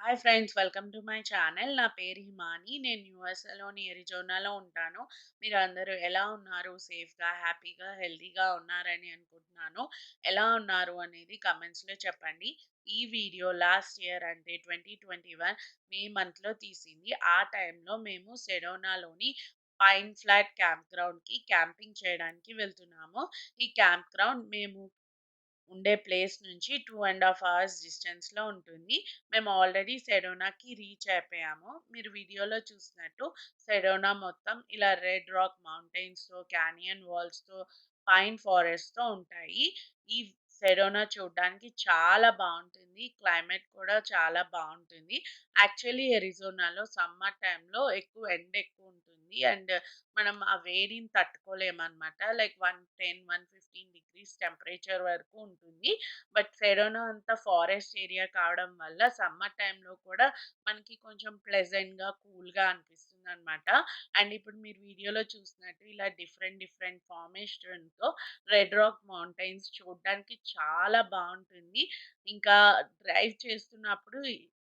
Hi friends, welcome to my channel. నా పేరు హిమాని. నేను యూఎస్ఏలోని ఎరిజోనాలో ఉంటాను. మీరు అందరూ ఎలా ఉన్నారు? సేఫ్గా, హ్యాపీగా, హెల్తీగా ఉన్నారని అనుకుంటున్నాను. ఎలా ఉన్నారు అనేది కమెంట్స్లో చెప్పండి. ఈ వీడియో లాస్ట్ ఇయర్ అంటే 2021 మే మంత్లో తీసింది. ఆ టైంలో మేము సెడోనాలోని పైన్ ఫ్లాట్ క్యాంప్ గ్రౌండ్కి క్యాంపింగ్ చేయడానికి వెళ్తున్నాము. ఈ క్యాంప్ గ్రౌండ్ మేము ఉండే ప్లేస్ నుంచి 2½ అవర్స్ డిస్టెన్స్‌లో ఉంటుంది. మేము ఆల్రెడీ సెడోనాకి రీచ్ అయిపోయాము. మీరు వీడియోలో చూసినట్టు సెడోనా మొత్తం ఇలా రెడ్ రాక్ మౌంటైన్స్‌తో, క్యానియన్ వాల్స్‌తో, పైన్ ఫారెస్ట్‌తో ఉంటాయి. ఈ సెడోనా చూడడానికి చాలా బావుంటుంది. క్లైమేట్ కూడా చాలా బావుంటుంది. యాక్చువల్లీ అరిజోనాలో సమ్మర్ టైమ్‌లో ఎండ ఎక్కువ ఉంటుంది. అండ్ మనం ఆ వేడిని తట్టుకోలేమనమాట. లైక్ 110, 115 డిగ్రీస్ టెంపరేచర్ వరకు ఉంటుంది. బట్ సెడోనా అంతా ఫారెస్ట్ ఏరియా కావడం వల్ల సమ్మర్ టైమ్‌లో కూడా మనకి కొంచెం ప్లెజెంట్‌గా, కూల్‌గా అనిపిస్తుందనమాట. అండ్ ఇప్పుడు మీరు వీడియోలో చూసినట్టు ఇలా డిఫరెంట్ డిఫరెంట్ ఫార్మేషన్‌తో రెడ్ రాక్ మౌంటైన్స్ చూడడానికి చాలా బావుంటుంది. ఇంకా డ్రైవ్ చేస్తున్నప్పుడు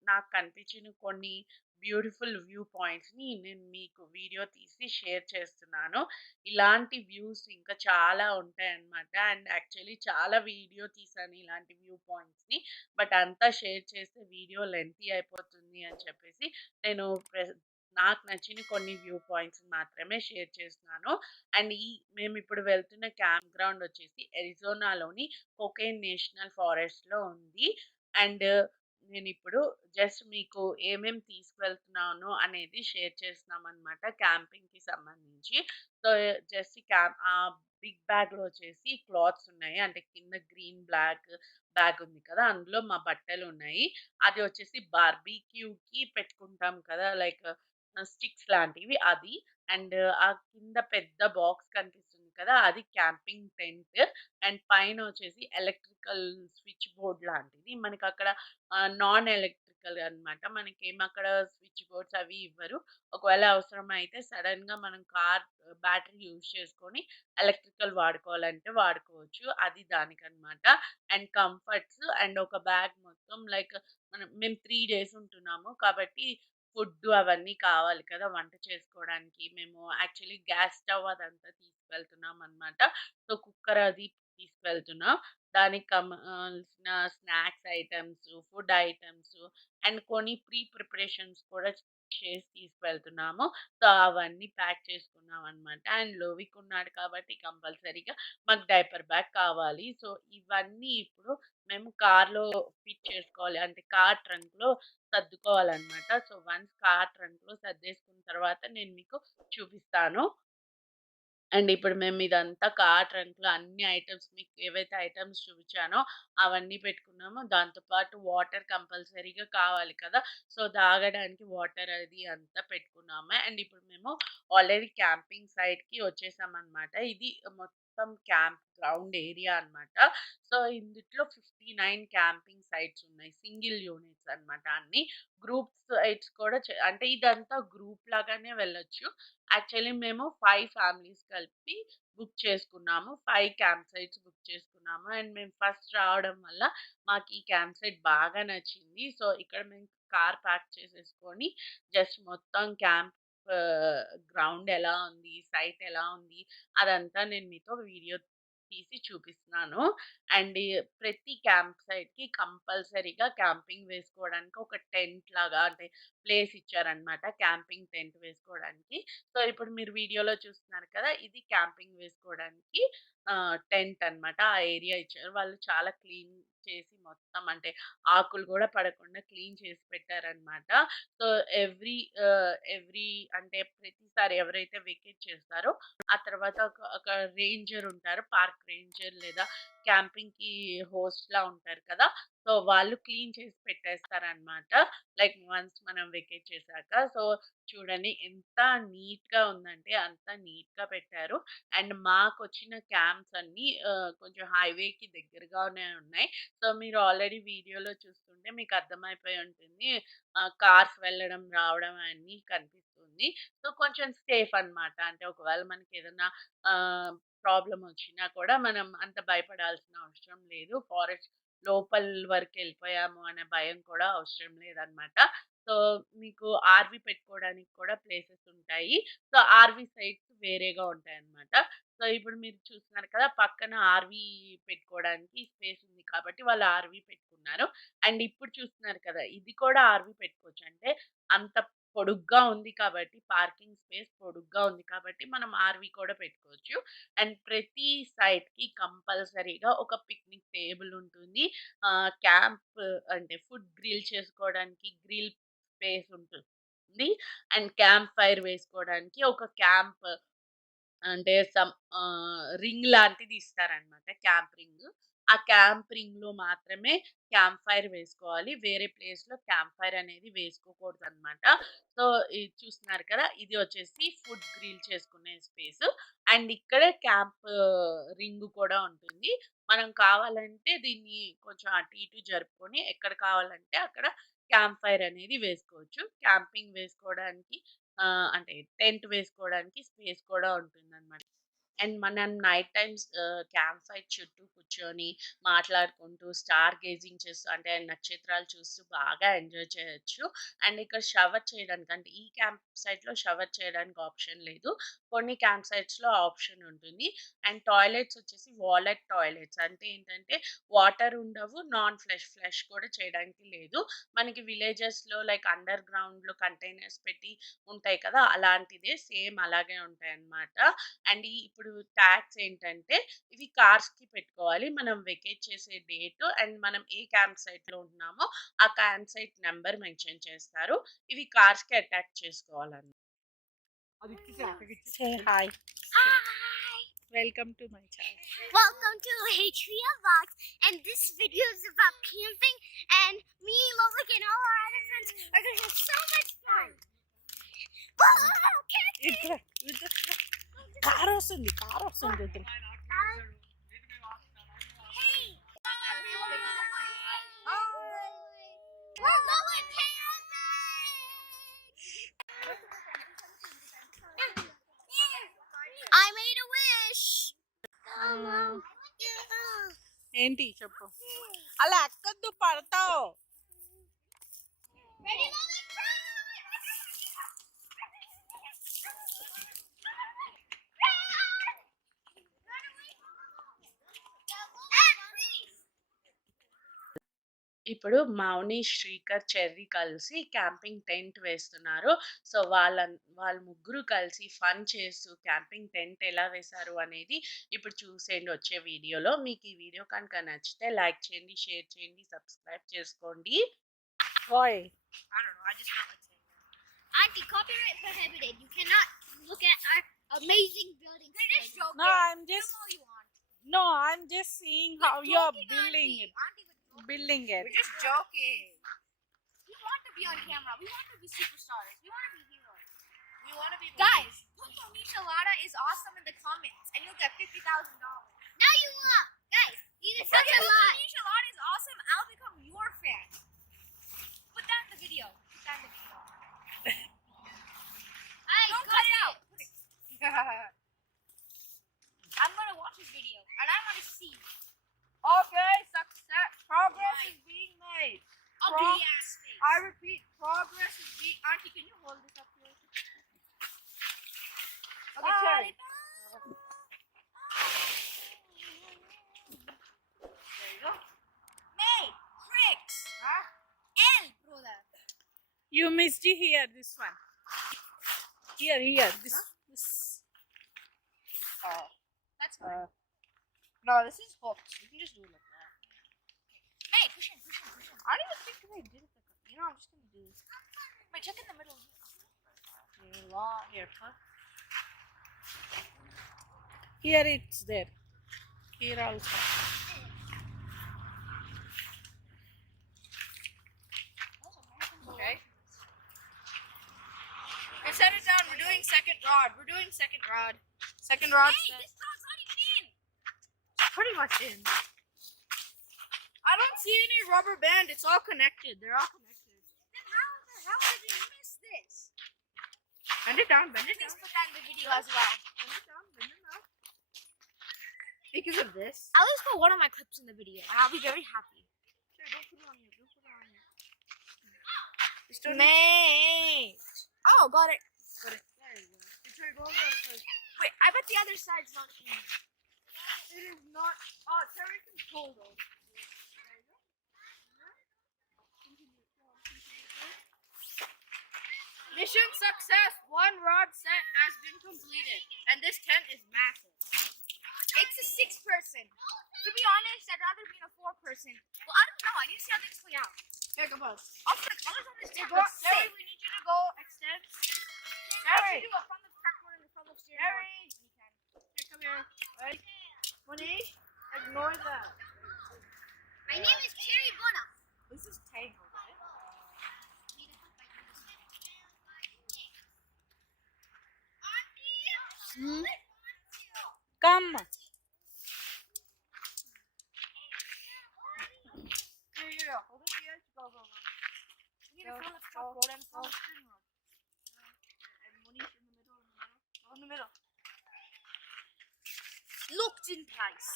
నాకు కనిపించిన కొన్ని బ్యూటిఫుల్ వ్యూ పాయింట్స్‌ని నేను మీకు వీడియో తీసి షేర్ చేస్తున్నాను. ఇలాంటి వ్యూస్ ఇంకా చాలా ఉంటాయన్నమాట. అండ్ యాక్చువల్లీ చాలా వీడియో తీశాను ఇలాంటి వ్యూ పాయింట్స్‌ని. బట్ అంతా షేర్ చేస్తే వీడియో లెంతీ అయిపోతుంది అని చెప్పేసి నేను నాకు నచ్చిన కొన్ని వ్యూ పాయింట్స్ మాత్రమే షేర్ చేస్తున్నాను. అండ్ మేమిప్పుడు వెళ్తున్న క్యాంప్ గ్రౌండ్ వచ్చేసి అరిజోనాలోని కొకేన్ నేషనల్ ఫారెస్ట్‌లో ఉంది. అండ్ నేనిప్పుడు జస్ట్ మీకు తీసుకువెళ్తున్నాను అనేది షేర్ చేస్తున్నామనమాట క్యాంపింగ్‌కి సంబంధించి. సో, జస్ట్ బిగ్ బ్యాగ్‌లో వచ్చేసి క్లాత్స్ ఉన్నాయి. అంటే కింద గ్రీన్, బ్లాక్ బ్యాగ్ ఉంది కదా! అందులో మా బట్టలున్నాయి. అది వచ్చేసి బార్బిక్యూకి పెట్టుకుంటాం కదా! లైక్ స్టిక్స్ లాంటివి అది. అండ్ ఆ కింద పెద్ద బాక్స్ కనిపిస్తుంది కదా! అది క్యాంపింగ్ టెంట్. అండ్ పైన వచ్చేసి ఎలక్ట్రికల్ స్విచ్ బోర్డ్ లాంటిది. మనకక్కడ నాన్ ఎలక్ట్రికల్ అన్నమాట. మనకేమక్కడ స్విచ్ బోర్డ్స్ అవి ఇవ్వరు. ఒకవేళ అవసరమైతే సడెన్‌గా మనం బ్యాటరీ యూజ్ చేసుకొని ఎలక్ట్రికల్ వాడుకోవాలంటే వాడుకోవచ్చు. అది దానికనమాట. అండ్ కంఫర్ట్స్ అండ్ ఒక బ్యాగ్ మొత్తం లైక్ మేము 3 డేస్ ఉంటున్నాము. కాబట్టి ఫుడ్డు అవన్నీ కావాలి కదా! వంట చేసుకోవడానికి. మేము యాక్చువల్లీ గ్యాస్ స్టవ్ అదంతా తీసుకెళ్తున్నామనమాట. సో, కుక్కర్ అది తీసుకెళ్తున్నాం. దానికి కావాల్సిన snacks items, food items and కొన్ని ప్రిపరేషన్స్ కూడా చేసి తీసుకెళ్తున్నాము. సో, అవన్నీ ప్యాక్ చేసుకున్నామనమాట. అండ్ లోవికున్నాడు కాబట్టి కంపల్సరీగా మాకు డైపర్ బ్యాగ్ కావాలి. సో, ఇవన్నీ ఇప్పుడు మేము కార్‌లో ఫిట్ చేసుకోవాలి. అంటే కార్ ట్రంక్‌లో సర్దుకోవాలనమాట. సో, వన్స్ కార్ ట్రంక్‌లో సర్దేసుకున్న తర్వాత నేను మీకు చూపిస్తాను. అండ్ ఇప్పుడు మేము ఇదంతా కార్ ట్రంక్‌లో అన్ని ఐటెమ్స్ మీకు ఏవైతే ఐటెమ్స్ చూపించానో అవన్నీ పెట్టుకున్నాము. దాంతో పాటు వాటర్ కంపల్సరీగా కావాలి కదా! సో, తాగడానికి వాటర్ అది అంతా పెట్టుకున్నాము. అండ్ ఇప్పుడు మేము ఆల్రెడీ క్యాంపింగ్ సైట్‌కి వచ్చేసామనమాట. ఇది మొత్తం క్యాంప్ గ్రౌండ్ ఏరియా అన్నమాట. సో, ఇందుట్లో 59 క్యాంపింగ్ సైట్స్ ఉన్నాయి. సింగిల్ యూనిట్స్ అన్నమాట అన్నీ. గ్రూప్ సైట్స్ కూడా అంటే ఇదంతా గ్రూప్ లాగానే వెళ్ళొచ్చు. యాక్చువల్లీ మేము 5 ఫ్యామిలీస్ కలిపి బుక్ చేసుకున్నాము. 5 క్యాంప్ సైట్స్ బుక్ చేసుకున్నాము. అండ్ మేము ఫస్ట్ రావడం వల్ల మాకు ఈ క్యాంప్ సైట్ బాగా నచ్చింది. సో, ఇక్కడ మేము కార్ పార్క్ చేసేసుకొని జస్ట్ మొత్తం క్యాంప్ గ్రౌండ్ ఎలా ఉంది, సైట్ ఎలా ఉంది అదంతా నేను మీతో వీడియో తీసి చూపిస్తున్నాను. అండ్ ప్రతి క్యాంప్ సైట్‌కి కంపల్సరీగా క్యాంపింగ్ వేసుకోవడానికి ఒక టెంట్ లాగా అంటే ప్లేస్ ఇచ్చారన్నమాట. క్యాంపింగ్ టెంట్ వేసుకోవడానికి. సో, ఇప్పుడు మీరు వీడియోలో చూస్తున్నారు కదా! ఇది క్యాంపింగ్ వేసుకోవడానికి టెంట్ అన్నమాట. ఆ ఏరియా ఇచ్చారు. వాళ్ళు చాలా క్లీన్ చేసి మొత్తం అంటే ఆకులు గూడా పడకుండా క్లీన్ చేసి పెట్టారన్నమాట. సో, ఎవ్రీ అంటే ప్రతిసారి ఎవరైతే వెకేట్ చేస్తారో ఆ తర్వాత ఒక రేంజర్ ఉంటారు. పార్క్ రేంజర్ లేదా క్యాంపింగ్‌కి హోస్ట్‌లా ఉంటారు కదా! సో, వాళ్ళు క్లీన్ చేసి పెట్టేస్తారన్నమాట. లైక్ వన్స్ మనం వెకేట్ చేశాక. సో, చూడండి ఎంత నీట్‌గా ఉందంటే అంత నీట్‌గా పెట్టారు. అండ్ మాకొచ్చిన క్యాంప్స్ అన్నీ కొంచెం హైవేకి దగ్గరగానే ఉన్నాయి. సో, మీరు ఆల్రెడీ వీడియోలో చూస్తుంటే మీకు అర్థమైపోయి ఉంటుంది. కార్స్ వెళ్ళడం, రావడం అన్నీ కనిపిస్తుంది. సో, కొంచెం సేఫ్ అన్నమాట. అంటే ఒకవేళ మనకేదన్నా ఆహ్, ప్రాబ్లమ్ వచ్చినా కూడా మనం అంత భయపడాల్సిన అవసరం లేదు. ఫారెస్ట్ లోపల వరకు వెళ్ళిపోయాము అనే భయం కూడా అవసరం లేదనమాట. సో, మీకు ఆర్‌వి పెట్టుకోవడానికి కూడా ప్లేసెస్ ఉంటాయి. సో, ఆర్‌వి సైట్స్ వేరేగా ఉంటాయన్నమాట. సో, ఇప్పుడు మీరు చూస్తున్నారు కదా! పక్కన ఆర్‌వి పెట్టుకోవడానికి స్పేస్ ఉంది కాబట్టి వాళ్ళు ఆర్‌వి పెట్టుకున్నారు. అండ్ ఇప్పుడు చూస్తున్నారు కదా! ఇది కూడా ఆర్‌వి పెట్టుకోవచ్చు. అంటే అంత పొడుగ్గా ఉంది కాబట్టి పార్కింగ్ స్పేస్ పొడుగ్గా ఉంది కాబట్టి మనం ఆర్‌వి కూడా పెట్టుకోవచ్చు. అండ్ ప్రతి సైట్‌కి కంపల్సరీగా ఒక పిక్నిక్ టేబుల్ ఉంటుంది. క్యాంప్ అంటే ఫుడ్ గ్రిల్ చేసుకోవడానికి గ్రిల్ స్పేస్ ఉంటుంది. అండ్ క్యాంప్ ఫైర్ వేసుకోవడానికి ఒక క్యాంప్ అంటే రింగ్ లాంటిది ఇస్తారనమాట. Camp ring. ఆ క్యాంప్ రింగ్‌లో మాత్రమే క్యాంప్ ఫైర్ వేసుకోవాలి. వేరే ప్లేస్‌లో క్యాంప్ ఫైర్ అనేది వేసుకోకూడదనమాట. సో, ఇది చూస్తున్నారు కదా! ఇది వచ్చేసి ఫుడ్ గ్రిల్ చేసుకునే స్పేసు. అండ్ ఇక్కడ క్యాంప్ రింగ్ కూడా ఉంటుంది. మనం కావాలంటే దీన్ని కొంచెం అటు ఇటు జరుపుకొని ఎక్కడ కావాలంటే అక్కడ క్యాంప్ ఫైర్ అనేది వేసుకోవచ్చు. క్యాంపింగ్ వేసుకోవడానికి అంటే టెంట్ వేసుకోవడానికి స్పేస్ కూడా ఉంటుందన్నమాట. అండ్ మనం నైట్ టైమ్స్ క్యాంప్ ఫైర్ చుట్టూ కూర్చొని మాట్లాడుకుంటూ స్టార్ గేజింగ్ చేస్తూ అంటే నక్షత్రాలు చూస్తూ బాగా ఎంజాయ్ చేయొచ్చు. అండ్ ఇక్కడ షవర్ చేయడానికి అంటే ఈ క్యాంప్ సైట్‌లో షవర్ చేయడానికి ఆప్షన్ లేదు. కొన్ని క్యాంప్ సైట్స్‌లో ఆప్షన్ ఉంటుంది. అండ్ టాయిలెట్స్ వచ్చేసి వాలెట్ టాయిలెట్స్ అంటే ఏంటంటే వాటర్ ఉండవు. నాన్ ఫ్లష్, ఫ్లష్ కూడా చేయడానికి లేదు. మనకి విలేజెస్‌లో లైక్ అండర్ గ్రౌండ్‌లో కంటైనర్స్ పెట్టి ఉంటాయి కదా! అలాంటిదే సేమ్ అలాగే ఉంటాయన్నమాట. అండ్ ఇప్పుడు ట్యాగ్స్ ఏంటంటే ఇవి కార్స్‌కి పెట్టుకోవాలి. మనం వెకేట్ చేసే డేట్ అండ్ మనం ఏ క్యాంప్ సైట్‌లో ఉంటున్నామో ఆ క్యాంప్ సైట్ నంబర్ మెన్షన్ చేస్తారు. ఇవి కార్స్‌కి అటాచ్ చేసుకోవాలన్నమాట. Say hi. Hi! Welcome to my channel. Welcome to HPL Vlogs, and this video is about camping, and me, Lolik, and all our other friends are going to have so much fun. Whoa, camping! Car వస్తుంది Hey! We're going camping! I made a wish! ఏంటి చెప్పు అలా ఎక్కద్దు పడతావు Ready, Lolik? ఇప్పుడు మౌని, Srikar, cherry కలిసి camping tent వేస్తున్నారు. So, వాళ్ళు ముగ్గురు కలిసి ఫన్ చేస్తూ క్యాంపింగ్ టెంట్ ఎలా వేశారు అనేది ఇప్పుడు చూసేయండి వచ్చే వీడియోలో. మీకు ఈ వీడియో కనుక నచ్చితే లైక్ చేయండి, షేర్ చేయండి, సబ్స్క్రైబ్ చేసుకోండి. Bye Auntie, copyright prohibited. You cannot look at our amazing building. You're just joking. No, I'm just Do all you want. no, I'm just seeing how We're you're joking, building Auntie. it. Auntie, we're joking. Building it. We're just joking. We want to be on camera. We want to be superstars. We want to be heroes. We want to be guys. Put Monisha Lada is awesome in the comments, and you'll get $50,000. Now you want, guys. Either such a lie. Monisha Lada is awesome. I'll become your fan. Put that in the video. Put that in the video. Don't cut it out. Put it. I'm gonna watch this video, and I'm gonna see. Okay, success. Progress is being made. Ugly ass face. I repeat, progress is being. Auntie, can you hold this up here? Okay, Cherry. There you go. May, tricks. Huh? L, brother. You missed it here, this one. Here, this. That's fine. No, this is hooked. You can just do it like that. May, push in. I don't even think they did it. You know, I'm just gonna do this. Wait, check in the middle. Here, huh? Here it's there. Here also. Okay. Okay, set it down. We're doing second rod. Second rod. Hey, this rod's not even in. Pretty much in. I don't see any rubber band. It's all connected. They're all connected. Then how the hell did we miss this? Bend it down. Bend it Please down. put that in the video as well. Bend it down. Bend it down. Because of this. At least put one of my clips in the video, and I'll be very happy. Mate. Oh, got it. Got it. There you go. Victoria, go over first. Wait, I bet the other side's not in. It is not. Oh, Terry can pull those. There you go. Mission success. 1 rod set has been completed, and this tent is massive. It's a 6-person. To be honest, I'd rather be in a 4-person. Well, I don't know. I need to see how things play out. Here, come on. Also, the colors on this tent Terry, look sick. we need you to go extend. Terry, do a front of trackboard and the front of steering board. Terry. Here, come here. Right. Monish, ignore that. My name is Cherry Bona. This is tangled. Come. Here. Hold it here. Go. We need to fill the trackboard and fill the steering rod. And Monish in the middle. Go in the middle. Locked in place.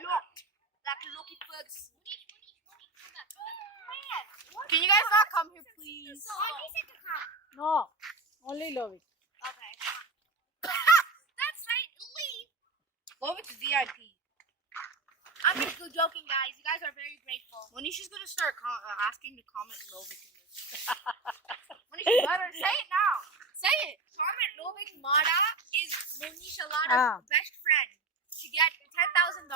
Locked. Like Lucky Ferguson. Man, what? Can you guys not come here, please? So, I need to come. No. Only Lovik. Okay, come on. That's right, leave. Lovik's VIP. I'm just joking, guys. You guys are very grateful. Monish is gonna start asking to comment Lovik in this. Monish, you better say it now. Say it. Comment Lovik Mada is Monisha Lada's best friend. She get $10,000.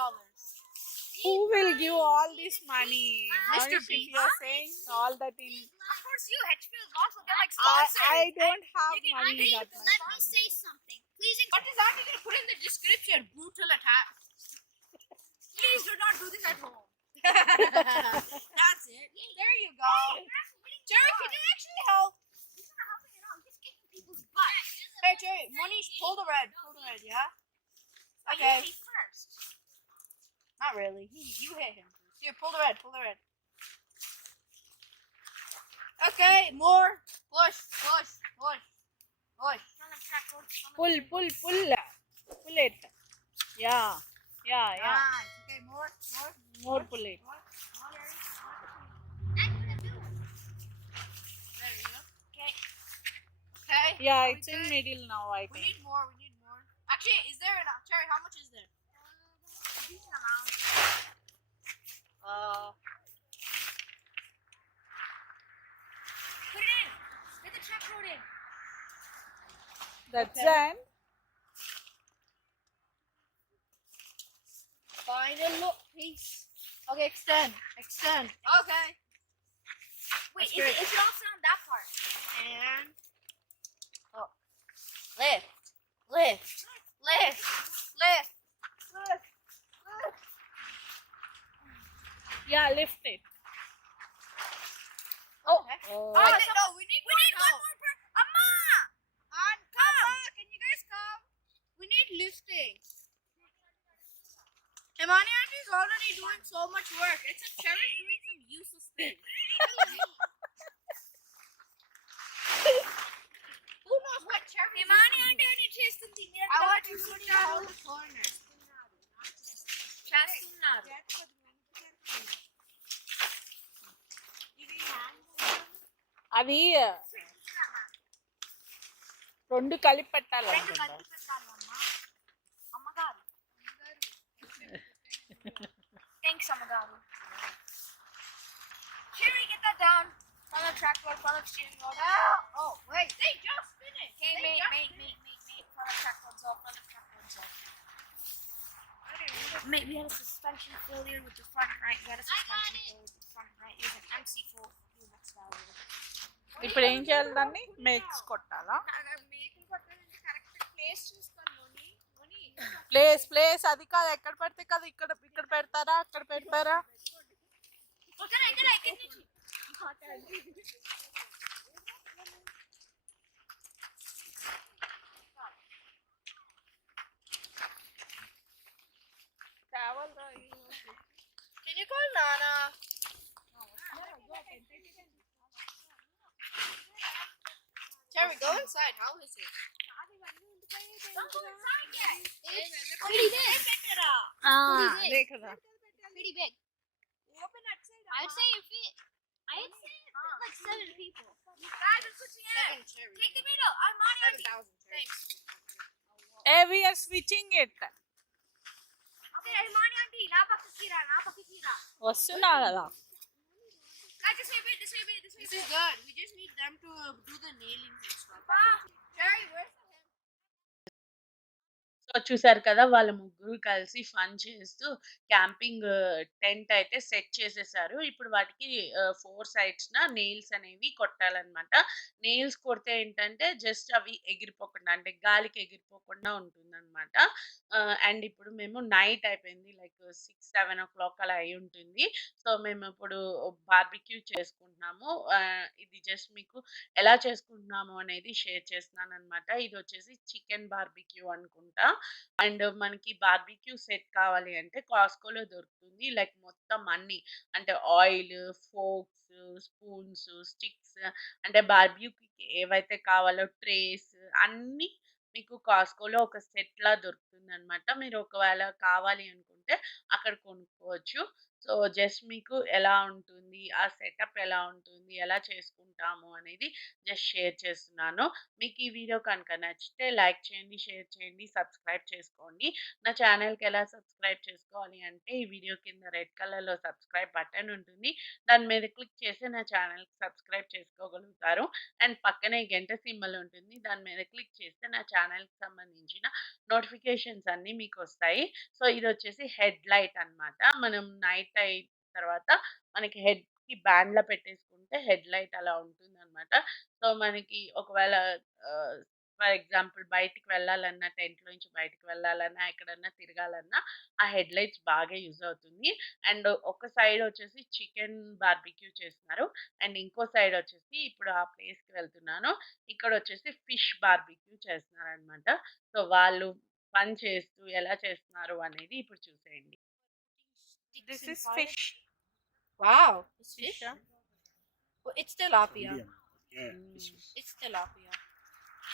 Who will give all this money? Mr. Manish, if B. you are saying all that in... Of course, you HPL also get like sponsors. I don't have You can- money that much Let me money. say something. Please, What is that? You're gonna put in the description. Brutal attack. please do not do this at home. That's it. There you go. Jerry, can you actually help? He's not helping at all. He's kicking people's butts. Hey, Jerry, Monish, pull the red. Pull the red, yeah? I Okay. hit me first. Not really. You hit him first. Here, pull the red. Pull the red. Okay, more. Push. Pull it. Yeah. Nice. Okay, more. More pull it. I'm gonna do it. There you go. Okay. Okay. Yeah, Are we it's in good? middle now, I We think. need more. Actually, is there enough? Cherry, how much is there? Decent amount. Put it in. Get the truck road in. That's Okay. an Final look, please. Okay, extend. Okay. Wait, That's great. is it also on that part? And up. Lift. yeah, lift it. Oh. Oh. No, we need We need one more per. Amma! Amma, can you guys come? We need lifting. Himani auntie's already doing so much work. It's a Cherry doing some useless thing. Who knows what Cherry Himani auntie చేస్తుంది I want you to hold the corner. చేస్తున్నారు. అవి రెండు కలిపి రెండు పెట్టాలనుకుంటా కలిపి పెట్టాలమ్మా. అమ్మగారు. Thanks, అమ్మగారు. Cherry, get that down. Follow track board, follow steering board. Oh, wait. They just finished. Okay, mate. Follow track boards off, Mate, we had a suspension failure with the front right. We had a suspension failure with the front right. It was an MC4 max value. ఇప్పుడు ఏం చేయాలి దాన్ని makes కొట్టాలా place అది కాదు ఎక్కడ పడితే కదా ఇక్కడ పెడతారా అక్కడ పెడతారా Can you call Nana? Cherry, go inside. How is it? Don't go inside yet. It's pretty big. అదే కదా Pretty big. Open that side. I'd say if it, I'd say like 7 people. Guys, let's go together. Take the middle. I'm on your team. Thanks. We are switching it. Okay, I'm on your team. Now pakira. వస్తున్నా కదా. Guys, this way. This is good. We just need them to do the nailings and stuff. Jerry, where's the so చూసారు కదా వాళ్ళ ముగ్గురు కలిసి fun చేస్తూ camping tent అయితే set చేసేసారు. ఇప్పుడు వాటికి 4 సైడ్స్‌న నెయిల్స్ అనేవి కొట్టాలన్నమాట. నెయిల్స్ కొడితే ఏంటంటే జస్ట్ అవి ఎగిరిపోకుండా అంటే గాలికి ఎగిరిపోకుండా ఉంటుందన్నమాట. అండ్ ఇప్పుడు మేము నైట్ అయిపోయింది. లైక్ 6, 7 అలా అయ్యి ఉంటుంది. సో మేము ఇప్పుడు బార్బిక్యూ చేసుకుంటున్నాము. ఇది జస్ట్ మీకు ఎలా చేసుకుంటున్నాము అనేది షేర్ చేస్తున్నానన్నమాట. ఇదొచ్చేసి చికెన్ బార్బిక్యూ అనుకుంటా. అండ్ మనకి బార్బిక్యూ సెట్ కావాలి అంటే కాస్కోలో దొరుకుతుంది. లైక్ మొత్తం అన్ని అంటే ఆయిల్, ఫోర్క్స్, స్పూన్స్, స్టిక్స్ అంటే బార్బిక్యూకి ఏవైతే కావాలో ట్రేస్ అన్నీ మీకు కాస్కోలో ఒక సెట్‌లా దొరుకుతుందనమాట. మీరు ఒకవేళ కావాలి అనుకుంటే అక్కడ కొనుక్కోవచ్చు. సో, జస్ట్ మీకు ఎలా ఉంటుంది, ఆ సెటప్ ఎలా ఉంటుంది, ఎలా చేసుకుంటాము అనేది జస్ట్ షేర్ చేస్తున్నాను. మీకు ఈ వీడియో కనుక నచ్చితే లైక్ చేయండి, షేర్ చేయండి, సబ్స్క్రైబ్ చేసుకోండి. నా ఛానల్‌కి ఎలా సబ్స్క్రైబ్ చేసుకోవాలి అంటే ఈ వీడియో కింద రెడ్ కలర్‌లో సబ్స్క్రైబ్ బటన్ ఉంటుంది. దాని మీద క్లిక్ చేసి నా ఛానల్‌కి సబ్స్క్రైబ్ చేసుకోగలుగుతారు. అండ్ పక్కనే గంట సింబల్ ఉంటుంది. దాని మీద క్లిక్ చేస్తే నా ఛానల్‌కి సంబంధించిన నోటిఫికేషన్స్ అన్నీ మీకొస్తాయి. సో, ఇదొచ్చేసి హెడ్ లైట్ అన్నమాట. మనం నైట్ అయిన తర్వాత మనకి హెడ్‌కి బ్యాండ్‌లా పెట్టేసుకుంటే హెడ్ లైట్ అలా ఉంటుందన్నమాట. సో, మనకి ఒకవేళ ఫర్ ఎగ్జాంపుల్ బయటికి వెళ్ళాలన్నా, టెంట్‌లో నుంచి బయటికి వెళ్ళాలన్నా, ఎక్కడన్నా తిరగాలన్నా ఆ హెడ్ లైట్స్ బాగా యూజ్ అవుతుంది. అండ్ ఒక సైడ్ వచ్చేసి చికెన్ బార్బిక్యూ చేస్తున్నారు. అండ్ ఇంకో సైడ్ వచ్చేసి ఇప్పుడు ఆ ప్లేస్‌కి వెళ్తున్నాను. ఇక్కడొచ్చేసి ఫిష్ బార్బిక్యూ చేస్తున్నారనమాట. సో, వాళ్ళు ఫన్ చేస్తూ ఎలా చేస్తున్నారు అనేది ఇప్పుడు చూసేయండి. This is fish. Wow. It's Fish, fish? huh? Well, it's tilapia. Indian. Yeah. It's tilapia.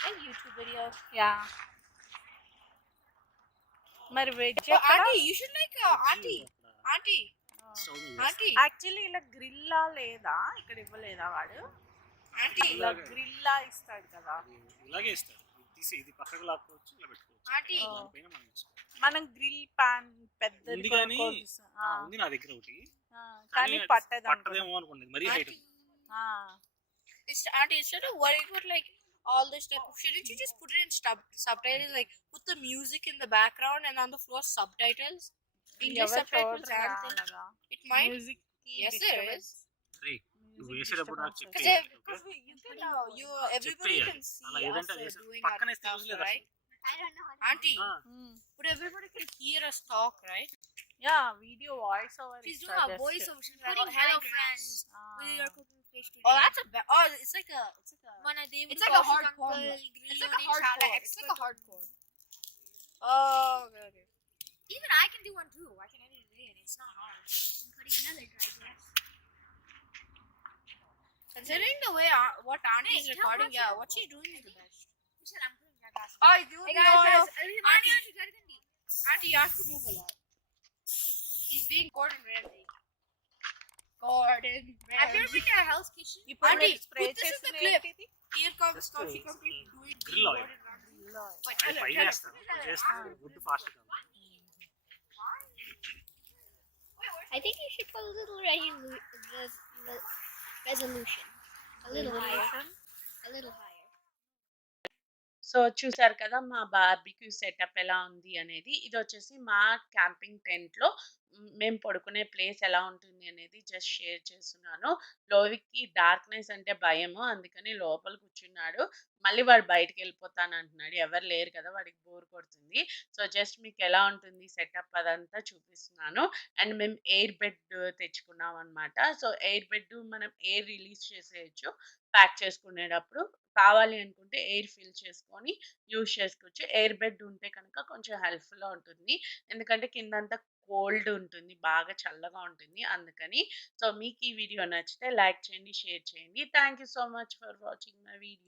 And YouTube videos. Yeah. మరి veg Oh, auntie, you should like auntie. Auntie. Auntie. Actually ఇలా గ్రిల్లా లేదా ఇక్కడ ఇవ్వలేదా వాడు? Auntie. ఇలా గ్రిల్లా ఇస్తాడు కదా. ఇలాగే ఇస్తాడు. తీసి ఇది పక్కకు లాక్కోవచ్చు, ఇలా పెట్టుకోవచ్చు. Auntie. దానిపైన మనం చేసుకోవచ్చు. మనం గ్రిల్ పాన్ పెద్దది ఉంది కానీ కొనుక్కోవచ్చు. ఉంది నా దగ్గర ఒకటి. కానీ పట్టదేమో అనుకోండి. మరీ height. It's auntie, instead of worrying about like all this type of shit, didn't you just put it in subtitles? Like put the music in the background and on the floor subtitles. English subtitles and it might. Music. Yes, there is. రే నువ్వు వేసేటప్పుడు నాకు చెప్పు. Because you can know, everybody can see అలా us ఏదంటే doing పక్కనే our stuff, చూడలేదు right? I don't know how to Auntie, Mm. but everybody can hear us talk, right? Yeah, video voice over. She's doing a voiceover. She's like, putting hello diagrams. friends. We are cooking fish today. Oh, that's it's like a It's like a hardcore. It's like a hardcore. It's like a hardcore. Oh, okay. Even I can do one too. I can edit it in. It's not hard. I'm cutting another diagram. Considering the way what auntie is Hey, tell recording, Hachi yeah, to what go. she doing is the best. You said I'm doing diagrams. Oh, you Hey know, guys, auntie, Jargandi. auntie, you have to move a lot. He's being Gordon Ramsay. Gordon Have you ever Ramsay. been to our hell's kitchen? ఇప్పుడు Auntie, మీరు spray put this in the చేసిన clip. ఏంటిది? Here comes Coffee Company doing Grill oil. Gordon Ramsay. But అది tell పైన her. వేస్తాను. ఇప్పుడు చేస్తే good fast కావాలి. I think you should put a little resolution. A little higher. A little higher. So, చూసారు కదా మా బార్బిక్యూ సెటప్ ఎలా ఉంది అనేది. ఇదొచ్చేసి మా క్యాంపింగ్ టెంట్‌లో మేము పడుకునే ప్లేస్ ఎలా ఉంటుంది అనేది జస్ట్ షేర్ చేస్తున్నాను. లోవిక్‌కి డార్క్‌నెస్ అంటే భయము. అందుకని లోపల కూర్చున్నాడు. మళ్ళీ వాడు బయటికెళ్ళిపోతానంటున్నాడు. ఎవరు లేరు కదా! వాడికి బోర్ కొడుతుంది. సో, జస్ట్ మీకెలా ఉంటుంది సెటప్ అదంతా చూపిస్తున్నాను. అండ్ మేము ఎయిర్ బెడ్ తెచ్చుకున్నామనమాట. సో, ఎయిర్ బెడ్ మనం ఎయిర్ రిలీజ్ చేసేయొచ్చు ప్యాక్ చేసుకునేటప్పుడు. కావాలి అనుకుంటే ఎయిర్ ఫిల్ చేసుకొని యూజ్ చేసుకోవచ్చు. ఎయిర్ బెడ్ ఉంటే కనుక కొంచెం హెల్ప్‌ఫుల్‌గా ఉంటుంది. ఎందుకంటే కిందంతా కోల్డ్ ఉంటుంది. బాగా చల్లగా ఉంటుంది. అందుకని. సో, మీకు ఈ వీడియో నచ్చితే లైక్ చేయండి, షేర్ చేయండి. Thank you so much for watching my video.